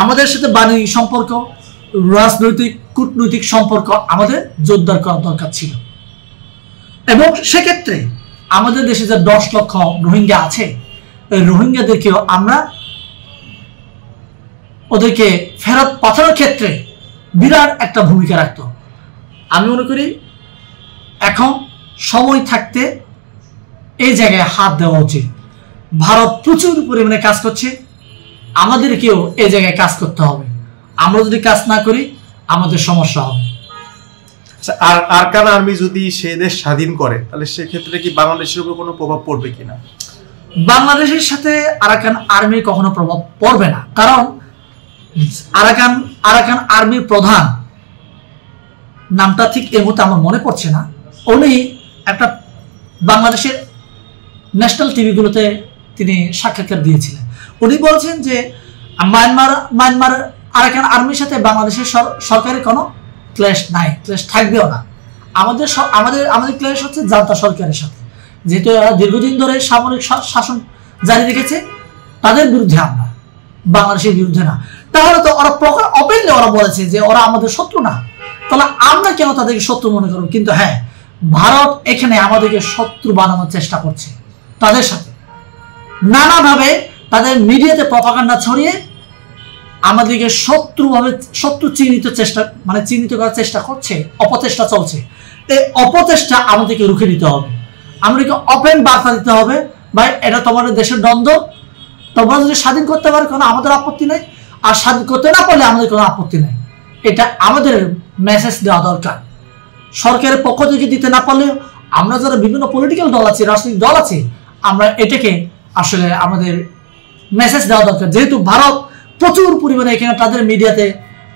আমাদের সাথে বাণিজ্যিক সম্পর্ক, রাজনৈতিক, কূটনৈতিক সম্পর্ক আমাদের জোরদার করা দরকার ছিল। এবং সেক্ষেত্রে আমাদের দেশে যে 10 লক্ষ রোহিঙ্গা আছে, এই রোহিঙ্গাদেরকেও আমরা ওদেরকে ফেরত পাঠানোর ক্ষেত্রে বিরাট একটা ভূমিকা রাখত। আমি মনে করি এখন সময় থাকতে এই জায়গায় হাত দেওয়া উচিত। ভারত প্রচুর পরিমাণে কাজ করছে, আমাদেরকেও এই জায়গায় কাজ করতে হবে। আমরা যদি কাজ না করি আমাদের সমস্যা হবে। আর আরাকান আর্মি যদি সে দেশ স্বাধীন করে তাহলে সেক্ষেত্রে কি বাংলাদেশের উপর কোনো প্রভাব পড়বে কিনা? বাংলাদেশের সাথে আরাকান আর্মির কখনো প্রভাব পড়বে না, কারণ আরাকান আর্মির প্রধান নামটা ঠিক এই মুহূর্তে আমার মনে পড়ছে না, উনি একটা বাংলাদেশের ন্যাশনাল টিভিগুলোতে তিনি সাক্ষাৎকার দিয়েছিলেন। উনি বলছেন যে মায়ানমার আরাকান আর্মির সাথে বাংলাদেশের সরকারের কোনো ক্লেশ নাই, ক্লেশ থাকবেও না। আমাদের ক্লেশ হচ্ছে জান্তা সরকারের সাথে, যেহেতু দীর্ঘদিন ধরে সামরিক শাসন জারি রেখেছে, তাদের বিরুদ্ধে আমরা, বাংলাদেশের বিরুদ্ধে না। তাহলে তো ওরা ওপেনলি ওরা বলেছে যে ওরা আমাদের শত্রু না, তাহলে আমরা কেন তাদেরকে শত্রু মনে করব? কিন্তু হ্যাঁ, ভারত এখানে আমাদেরকে শত্রু বানানোর চেষ্টা করছে, তাদের সাথে নানাভাবে তাদের মিডিয়াতে প্রপাগান্ডা ছড়িয়ে আমাদেরকে শত্রু চিহ্নিত করার চেষ্টা করছে, অপচেষ্টা চলছে। এই অপচেষ্টা আমাদেরকে রুখে দিতে হবে, আমাদেরকে ওপেন বার্তা দিতে হবে, ভাই এটা তোমাদের দেশের দ্বন্দ্ব, তোমরা যদি স্বাধীন করতে পারো কোনো আমাদের আপত্তি নেই, আর স্বাধীন করতে না পারলে আমাদের কোনো আপত্তি নেই। এটা আমাদের মেসেজ দেওয়া দরকার। সরকারের পক্ষ থেকে দিতে না পারলেও আমরা যারা বিভিন্ন পলিটিক্যাল দল আছে, রাজনৈতিক দল আছে, আমরা এটাকে আসলে আমাদের মেসেজ দেওয়া দরকার। যেহেতু ভারত প্রচুর পরিমাণে এখানে তাদের মিডিয়াতে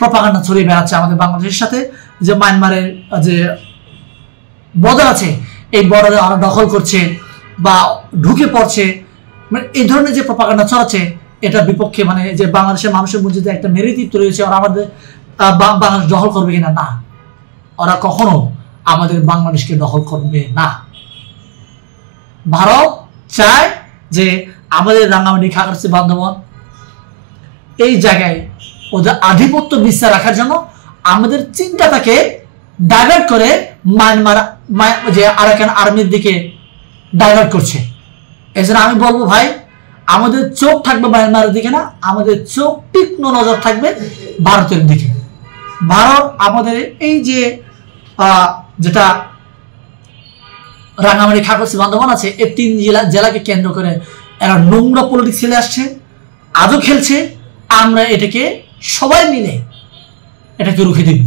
প্রপাগান্ডা ছড়িয়ে বেড়াচ্ছে আমাদের বাংলাদেশের সাথে, যে মায়ানমারের যে বর্ডার আছে এই বর্ডারে ওরা দখল করছে বা ঢুকে পড়ছে, মানে এই ধরনের যে প্রপাগান্ডা ছড়াচ্ছে, এটার বিপক্ষে মানে যে বাংলাদেশের মানুষের মধ্যে যে একটা নেগেটিভ রয়েছে, ওরা আমাদের বাংলাদেশ দখল করবে কিনা, না, ওরা কখনো আমাদের বাংলাদেশকে দখল করবে না। ভারত চায় যে আমাদের রাঙ্গামাটি, খাগড়াছড়ি, বান্দরবান এই জায়গায় ওদের আধিপত্য বিস্তার রাখার জন্য আমাদের চিন্তাটাকে ডাইভার্ট করে মায়ানমার যে আরাকান আর্মির দিকে ডাইভার্ট করছে। এছাড়া আমি বলবো ভাই, আমাদের চোখ থাকবে মায়ানমারের দিকে না, আমাদের চোখ তীক্ষ্ণ নজর থাকবে ভারতের দিকে। ভারত আমাদের এই যে যেটা রাঙ্গামাটি, খাগড়াছড়ি, বান্দরবান আছে, এই 3 জেলাকে কেন্দ্র করে এরা নোংরা পলিটিক্স খেলে আসছে, আজও খেলছে। আমরা এটাকে সবাই মিলে এটাকে রুখে দিব।